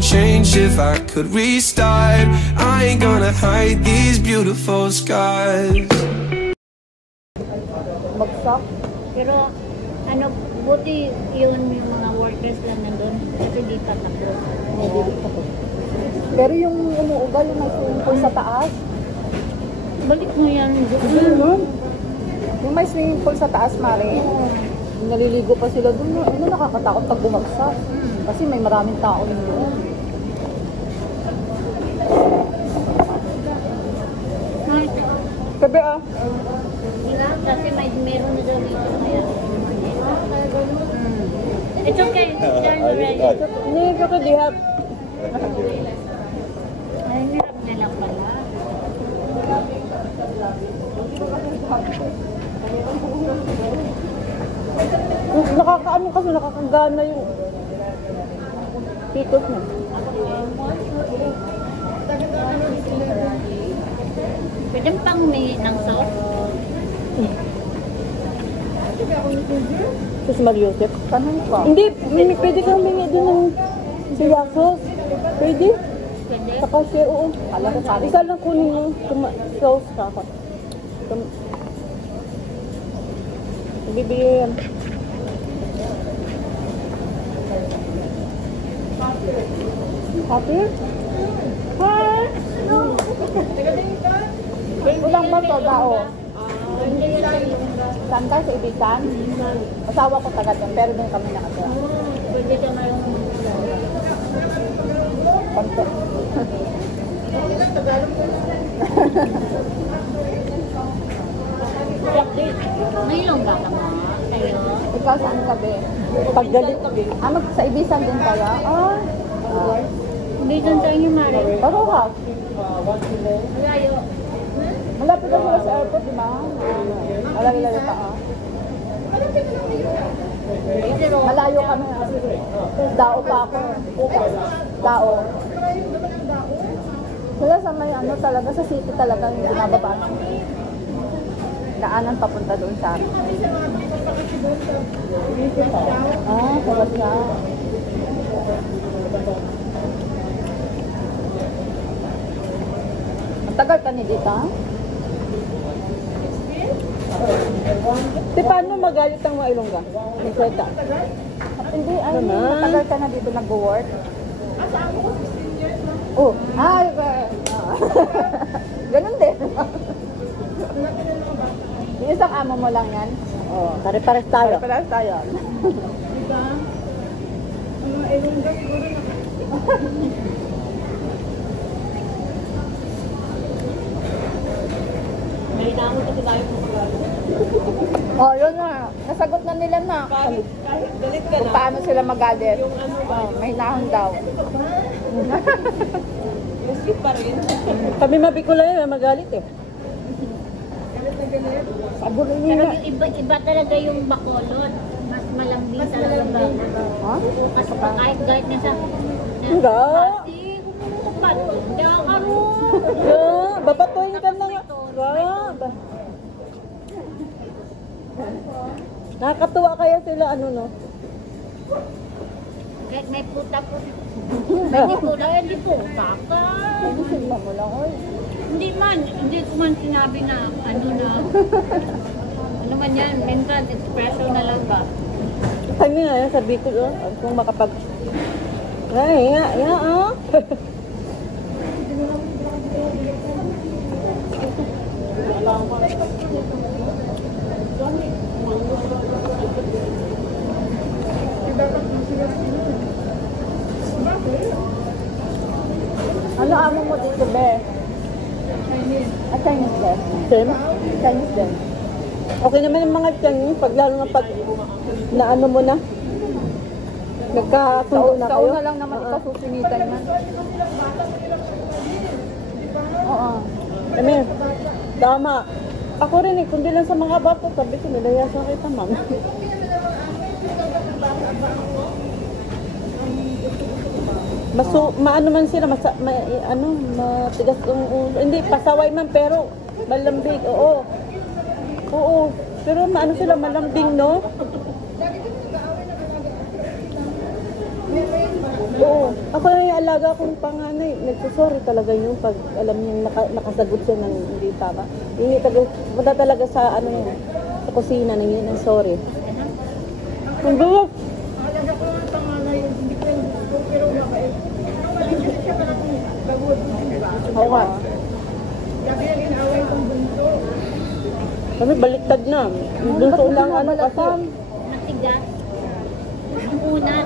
wouldn't change if I could restart. I ain't gonna hide these beautiful scars. Bagsak. Pero ano, buti yun yung mga workers lang nandun kasi di pa tapos. Pero yung umuugal, yung may swimming pool sa taas. Balik mo yan. Yung may swimming pool sa taas, Mare. Naliligo pa sila dun. Ano, nakakatakot pag bumagsak. Kasi may maraming tao yun doon. Gabi Kasi meron na daw dito kaya. It's okay. Turn around. Hindi, kasi di have. Ay, hirap na lang pala. Nakakaano kasi nakakagana yung titos mo. Pwede pang humingi ng sauce? Sus Mariosep? Kanan ka? Hindi, pwede kang humingi din ng siya sauce. Pwede? Pwede? Saka siya, oo. Alam ko, isa lang kunin mo sauce ka. Bibili yan. Happy? Hi! Ulang ba ito, Dao? Saan ka? Sa Ibisan? Asawa ko taga doon, pero doon kami nakatira. Pwede ka na yung... Panto. Ngayon ba ka mo? Kayo? Ikaw saan ka be? Paggalit ka be? Sa Ibisan din kaya? Hindi doon sa inyo, Mare. Paruhas. Malayo. Malapit na sila sa airport, di ba? Malayo pa Malayo kami. Dao pa ako. Dao. Sila sa may ano talaga, sa city talaga yung binababa ng daanan papunta doon sa amin. Sabat siya. Tagal ka ni Dita? Paano magalit ang mga Ilongga? Nagsalita? Hindi, matagal ka na dito nag-work? Oh, ganun din. Yung isang amo mo lang yan? Oo, pare-pares tayo. Pare-pares tayo. Diba? Mga Ilongga siguro na. Oh, yun na. Nasagot na nila na. Kahit galit ka na. Paano sila magalit? Yung ano ba? May nahon daw. Maski pa rin. Kami mabikula yun, magalit eh. Sabunin niya. Pero yung iba talaga yung Bacolod. Mas malambing sa lambang. Ha? Mas kahit niya sa... Enggak. Kupat. Hindi ako karoon. Babatuin ka na nga. Nakakatuwa kaya sila ano no? Kahit may puta po. Hindi puta, hindi puta ka. Sigma mo lang, oy. Hindi ko man sinabi na ano na. Ano man yan, mental expression na lang ba? Kanya nga yan, sabi ko, kung makapag... Ay, Ano amo mo dito, be? Chinese. Chinese din? Same? Chinese din. Okay naman yung mga Chinese, pag lalo na pag naano mo na? Nagkasundo na kayo? Sa una lang naman ikasusunitan man. Oo. Amen. Tama. Ako rin eh, kundi lang sa mga bata, sabi ko, nilayasan kita, ma'am. Maano man sila, matigas ang ulo. Hindi, pasaway man, pero malambing, oo. Oo, pero maano sila, malambing, no? Oo, Oo. Ako na yung alaga kong panganay. Nagsusorry talaga yun pag alam niyo nakasagot siya ng hindi tama. Hindi punta talaga sa ano yun, sa kusina na yun ng sorry. Ang buwag! Alaga ko ang pangalan yun, hindi ko yung gusto, pero mabait. Kasi siya parang bagod, di ba? Oo nga. Sabi yung inaway kong bunso. Kami baliktad na. Yung bunso lang ano kasi. Matigas. Ang una.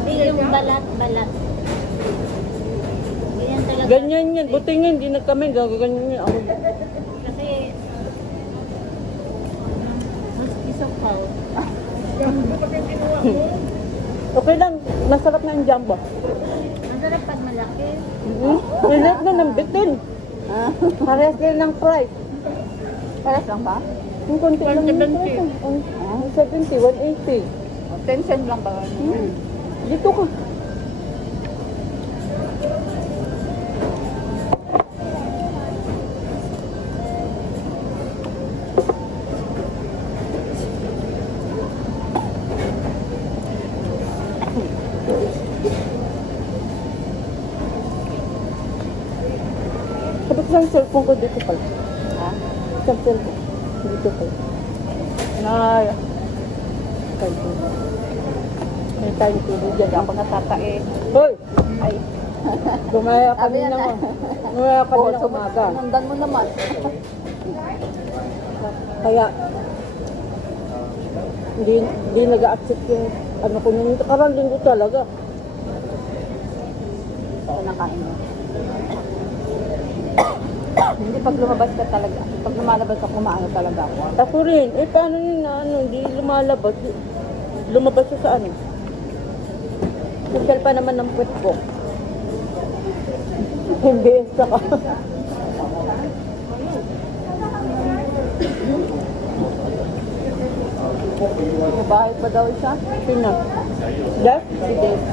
Hindi yung balat-balat. Ganyan talaga. Ganyan yan. Buti nga hindi na kami. Ganyan yan. Ako. Kasi mas isaw. Okay lang. Masarap na yung jumbo. Masarap pag malaki. Pilit na ng bitin. Parehas din ng fries. Paras lang ba? Yung konti lang yung 70. fries. 70, 180. 10 cent lang ba? Dito ka. Sabi ko lang cellphone ko dito pala. Ha? Sa cellphone. Dito pala. Nay, Cellphone. May time TV dyan. ako natatae. Hoy! Ay, Gumaya Sabi kami yan, na. ah. Gumaya kami na umaga. Sundan mo naman. Kaya, hindi nag-accept yung ano ko nung karang linggo talaga. Ito na kain mo. Hindi pag lumabas ka talaga. Pag lumalabas ka, kumaano talaga ako. Ako rin, paano yun na ano, hindi lumalabas. Lumabas siya sa ano. Social pa naman ng puwet ko. Hindi, saka. May bahay pa daw siya. Sino? Dad? Si Dave.